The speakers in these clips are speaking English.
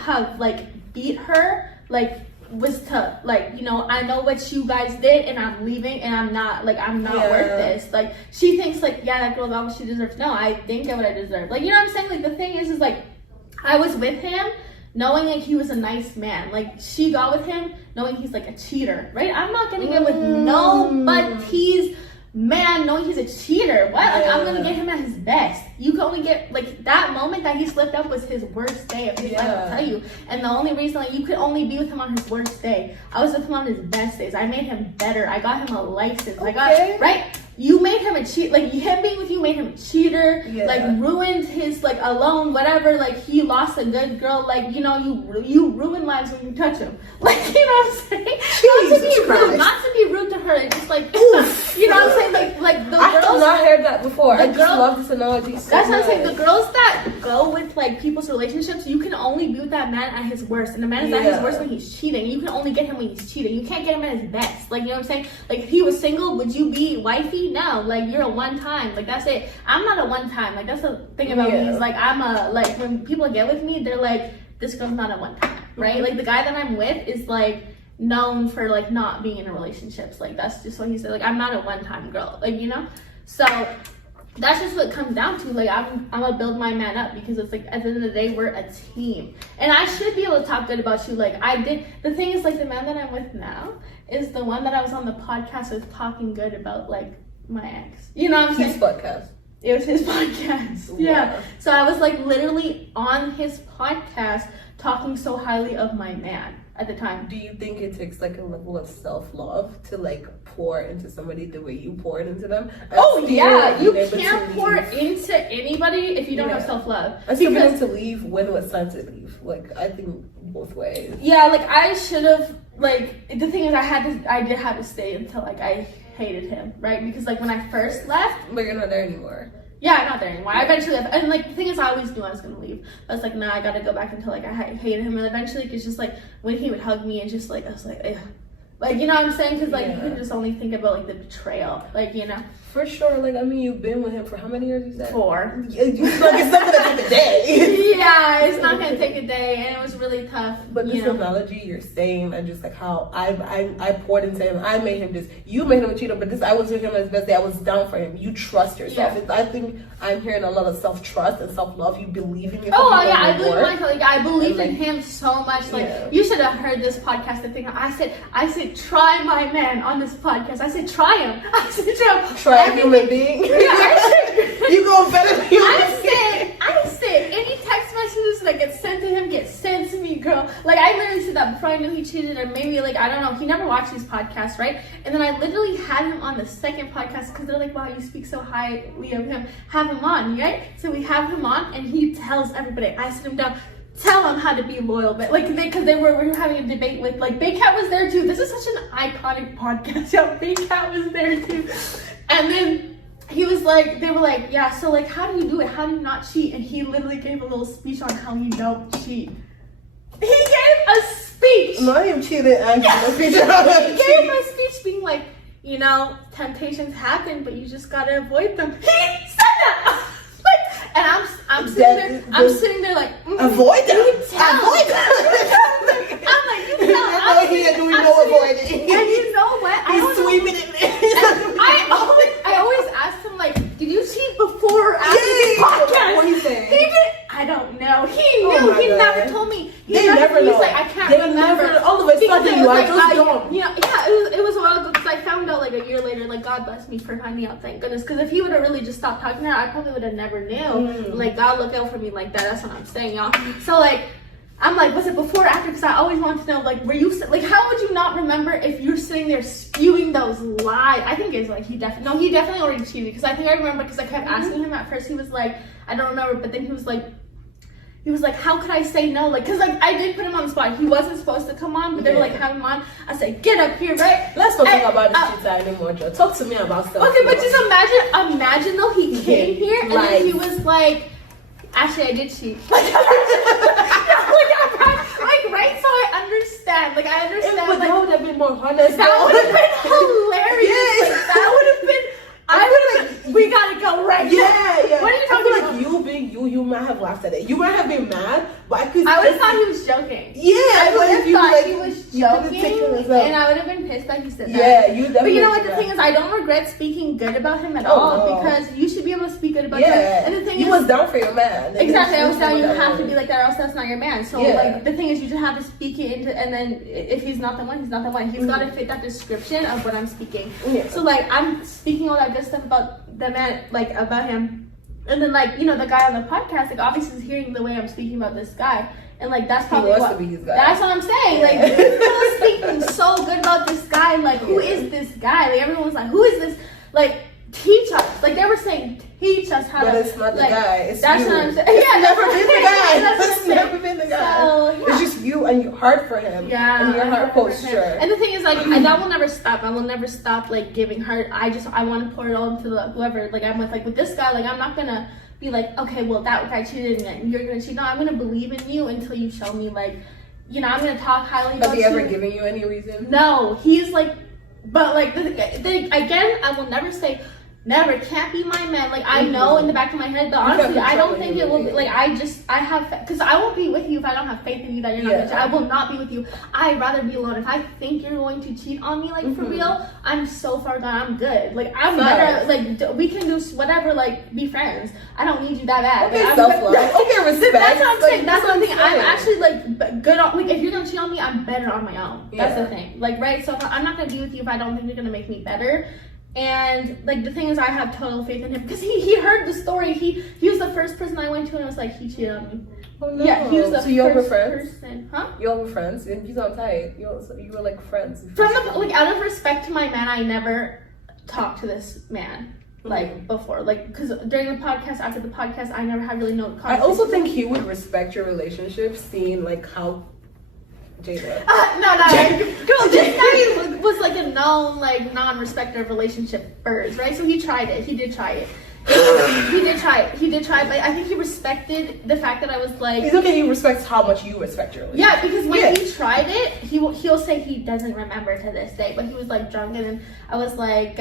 have like beat her, like was to like, you know, I know what you guys did and I'm leaving and I'm not worth this. Like she thinks like, yeah, that girl got what she deserves. No, I didn't get what I deserve. Like, you know what I'm saying? Like the thing is like I was with him knowing like he was a nice man. Like she got with him knowing he's like a cheater, right? I'm not gonna get with nobody's man knowing he's a cheater. What? Like I'm gonna get him at his best. You can only get like that moment that he slipped up was his worst day of his life, I'll tell you. And the only reason like you could only be with him on his worst day. I was with him on his best days. I made him better. I got him a license. I got right. You made him a cheat. Like him being with you made him a cheater. Like ruined his like alone whatever. Like he lost a good girl. Like you know you ruin lives when you touch him. Like you know what I'm saying? Not to be rude to her. It's just like you know what I'm saying. Like the girls. I have not heard that before. I just love this analogy. That's what I'm saying. The girls that go with like people's relationships, you can only be with that man at his worst, and the man is at his worst when he's cheating. You can only get him when he's cheating. You can't get him at his best. Like you know what I'm saying? Like if he was single, would you be wifey? No, like you're a one time. Like that's it. I'm not a one time. Like that's the thing about me is like I'm a like when people get with me, they're like this girl's not a one time, right? Like the guy that I'm with is like known for like not being in relationships. Like that's just what he said. Like I'm not a one time girl. Like you know, so that's just what it comes down to. Like I'm gonna build my man up because it's like at the end of the day we're a team, and I should be able to talk good about you. Like I did. The thing is like the man that I'm with now is the one that I was on the podcast with talking good about like my ex. You know what I'm saying? His podcast. It was his podcast. Yeah. So I was like literally on his podcast talking so highly of my man at the time. Do you think it takes like a level of self-love to like pour into somebody the way you poured into them? Oh yeah, you can't pour into anybody if you don't have self-love. I still want to leave when it was time to leave. Like I think both ways. Yeah, like I should have like the thing is I did have to stay until like I hated him, right? Because like when I first left, but you're not there anymore. Yeah, I'm not there anymore. I eventually left. And like the thing is I always knew I was gonna leave. I was like, nah, I gotta go back until like I hated him. And eventually it's just like when he would hug me and just like I was like, ugh. Like you know what I'm saying? Because like you can just only think about like the betrayal, like you know. For sure. Like I mean, you've been with him for how many years? You said 4. It's not gonna take a day. Yeah, it's not gonna take a day, and it was really tough. But this analogy you're saying, and just like how I poured into him, I made him you made him a cheater, but I was with him on his best day. I was down for him. You trust yourself. Yeah. I think I'm hearing a lot of self-trust and self-love. You believe in yourself. Oh yeah, I believe in myself. Like I believe in him so much. Like you should have heard this podcast. The thing I said, try my man on this podcast. I said, try him. I said, try a human being. Yeah, you go better than human being. I said, any text messages that get sent to him get sent to me, girl. Like I literally said that before I knew he cheated, or maybe like I don't know. He never watched these podcasts, right? And then I literally had him on the second podcast because they're like, wow, you speak so highly of him. Have him on, right? So we have him on, and he tells everybody. I sit him down. Tell them how to be loyal, but like because we were having a debate with like Big Cat was there too. This is such an iconic podcast. Yeah, Big Cat was there too, and then he was like, they were like, yeah. So like, how do you do it? How do you not cheat? And he literally gave a little speech on how you don't cheat. He gave a speech. Not even cheating. He gave a speech being like, you know, temptations happen, but you just gotta avoid them. He said that. And I'm sitting there like avoid them. Avoid them. I'm like, you tell. Do we know avoiding? And you know what? He's sweeping it. I always asked him like, did you cheat before or after the podcast? What do you say? He did. I don't know. He knew. He never told me. They never know. He's like, I can't remember. All of a sudden, you are just dumb. Yeah, it was a while ago because I found out like a year later. Like God bless me for finding out. Thank goodness. Because if he would have really just stopped talking to her, I probably would have never knew. Like God look out for me like that. That's what I'm saying, y'all. So like, I'm like, was it before or after? Because I always wanted to know, like, were you like, how would you not remember if you're sitting there spewing those lies? I think it's like he definitely already cheated. Because I think I remember because I kept asking him at first. He was like, I don't remember, but then he was like, how could I say no? Like, cause like I did put him on the spot. He wasn't supposed to come on, but they were like, have him on. I said, get up here, right? Let's not talk about this cheater anymore, Joe. Talk to me about stuff. Okay, but just imagine though he came here and then he was like, actually I did cheat. Right? So I understand. Like I understand. But that would have been more honest. That would have been hilarious. Yes. Like, that would have been. I would have. Like, we gotta go right now. Yeah. What are you talking about? Like you being you might have laughed at it. You might have been mad, but I would have thought he was joking. Yeah, I would have thought like, he was joking, and I would have been pissed that he said that. Yeah, you definitely. But you know what? The thing is, I don't regret speaking good about him at all because you should be able to speak good about him. And the thing is, you was down for your man. Exactly, I was down. You have to be like that, or else that's not your man. So like the thing is, you just have to speak it into, and then if he's not the one, he's not the one. He's got to fit that description of what I'm speaking. Yeah. So like I'm speaking all that good stuff about the man, like about him. And then, like, you know, the guy on the podcast, like, obviously is hearing the way I'm speaking about this guy. And, like, that's probably what... to be his guy. That's what I'm saying. Like, people are speaking so good about this guy. Like, who is this guy? Like, everyone's like, who is this? Like, teach us. Like, they were saying, teach us how to... But it's not the guy. It's that's you. What I'm saying. Yeah, never been the guy. It's never been the guy. So, yeah. It's just you and your heart for him. Yeah. And your heart posture. And the thing is, like, that will never stop. I will never stop, like, giving heart. I want to pour it all into whoever, like, I'm with this guy. Like, I'm not going to be like, okay, well, that guy cheated and you're gonna cheat. No, I'm gonna believe in you until you show me, like, you know, I'm gonna talk highly about you. Have he ever given you any reason? No, he's like, but like, again, I will never say, never, can't be my man. Like, I know in the back of my head, but honestly, I don't think it will be, like, I have, because I won't be with you if I don't have faith in you that you're not gonna cheat. I will not be with you. I'd rather be alone. If I think you're going to cheat on me, like, for real, I'm so far gone. I'm good. Like, I'm better, like, we can do whatever, like, be friends. I don't need you that bad. Okay, self-love. Okay, respect. That's what I'm saying. That's what one thing. I'm actually, like, good on, like, if you're gonna cheat on me, I'm better on my own. That's the thing. Like, right? So I'm not gonna be with you if I don't think you're gonna make me better. And like the thing is, I have total faith in him because he heard the story. He was the first person I went to and was like, he cheated on me. Oh no! Yeah, he was the first friends? Person, huh? You all were friends. He's on tight. You were like friends. From the like, out of respect to my man, I never talked to this man like before, like because during the podcast, after the podcast, I never had really no conversation. I also think he would respect your relationship, seeing like how. Jada. Girl, this guy was like a known, like, non-respecter of relationship first, right? So he tried it. He did try it. He did try it, but I think he respected the fact that I was like... It's okay, he respects how much you respect your relationship. Yeah, because when he tried it, he'll say he doesn't remember to this day, but he was, like, drunk, and then I was like,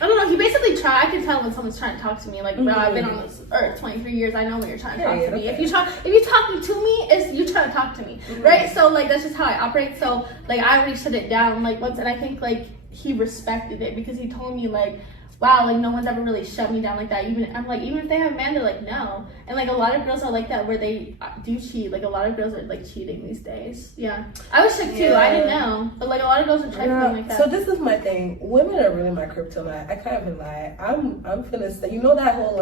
I don't know, he basically tried. I can tell when someone's trying to talk to me. Like, bro, I've been on this earth 23 years. I know when you're trying to talk to me. If you talking to me, it's you trying to talk to me, right? So, like, that's just how I operate. So, like, I already shut it down, like, once, and I think, like, he respected it because he told me, like, wow, like, no one's ever really shut me down like that. I'm like, even if they have a man, they're like, no. And, like, a lot of girls are like that where they do cheat. Like, a lot of girls are, like, cheating these days. Yeah. I was shook, too. I didn't know. But, like, a lot of girls are trying to be like that. So, this is my thing. Women are really my kryptonite. I can't even lie. I'm gonna say, you know that whole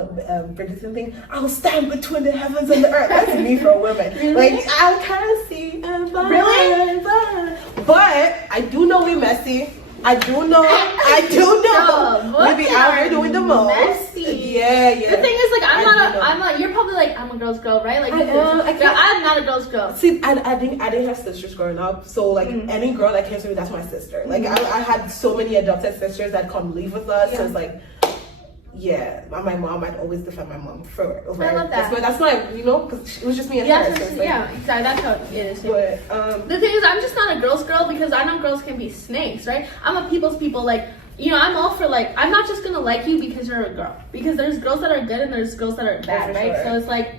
Bridgerton thing? I'll stand between the heavens and the earth. That's me for a woman. Really? Like, I can't see. Really? But, I do know we messy. I do know. Maybe out here doing the most. Messy. Yeah. The thing is, like, I'm not. You're probably like, I'm a girl's girl, right? Like, I'm not a girl's girl. See, I didn't have sisters growing up, so like any girl that came to me, that's my sister. Like I had so many adopted sisters that come live with us. So it's like. Yeah, my mom, I'd always defend my mom for over. I love that. That's why, you know, because it was just me and her. So exactly. That's how it is. But the thing is, I'm just not a girl's girl because I know girls can be snakes, right? I'm a people's people. Like, you know, I'm all for, like, I'm not just gonna like you because you're a girl. Because there's girls that are good and there's girls that are bad, right? Sure. So it's like,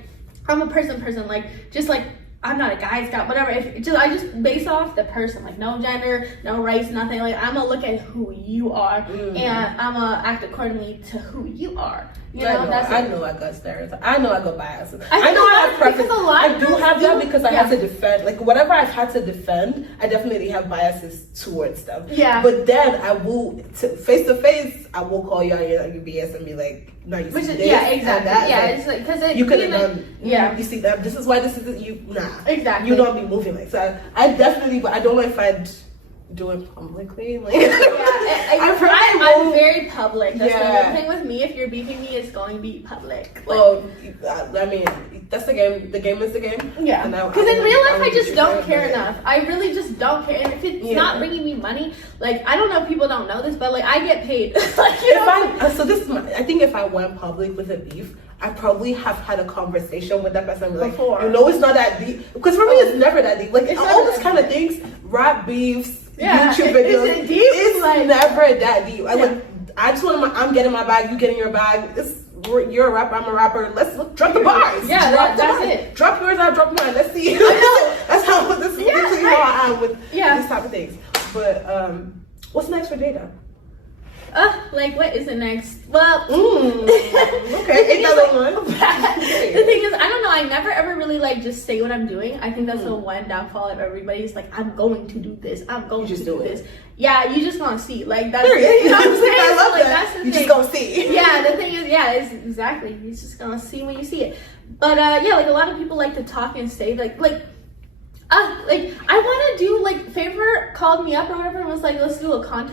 I'm a person, like, just like. I'm not a guy's got whatever. I just base off the person, like no gender, no race, nothing. Like I'm gonna look at who you are, and I'm gonna act accordingly to who you are. You know, I know I got stereotypes. I know I got biases. I know I have preference. I do have that because I have to defend. Like whatever I've had to defend, I definitely have biases towards them. Yeah. But then I will face to face. I will call you on your BS and be like, no, you see this, exactly. That, yeah, like, it's like because you could have done. Yeah. You see that. This is why this is you. Nah. Exactly. You don't be moving like so. I definitely, but I don't know if I'd do it publicly. Like, I'm very public. That's the thing with me. If you're beefing me, it's going to be public. Like, I mean, that's the game. The game is the game. Yeah. Because in real life, I just don't care enough. I really just don't care. And if it's not bringing me money, like I don't know if people don't know this, but like I get paid. Like you know. So this is I think if I went public with a beef, I probably have had a conversation with that person like, before. You know, it's not that deep. Because for me, it's never that deep. Like all this kind of things, rap beefs. YouTube videos. It's like, never that deep. I just want I'm getting my bag, you getting your bag. It's you're a rapper, I'm a rapper. Let's drop the bars. Yeah, that's bars. It. Drop yours, I'll drop mine. Let's see. That's how this is usually how I am with these type of things. But what's next for Jada? Like what is it next? Well, okay, another one. The thing is, I don't know. I never ever really like just say what I'm doing. I think that's the one downfall of everybody's like, I'm going to do this. I'm going to do this. Yeah, you just gonna see. Like that's it. You know what I'm saying? I love like, that. That's the you thing. just gonna see. Yeah, the thing is, it's exactly. You're just gonna see when you see it. But yeah, like a lot of people like to talk and say like I want to do like Favor called me up or whatever and was like, let's do a contest.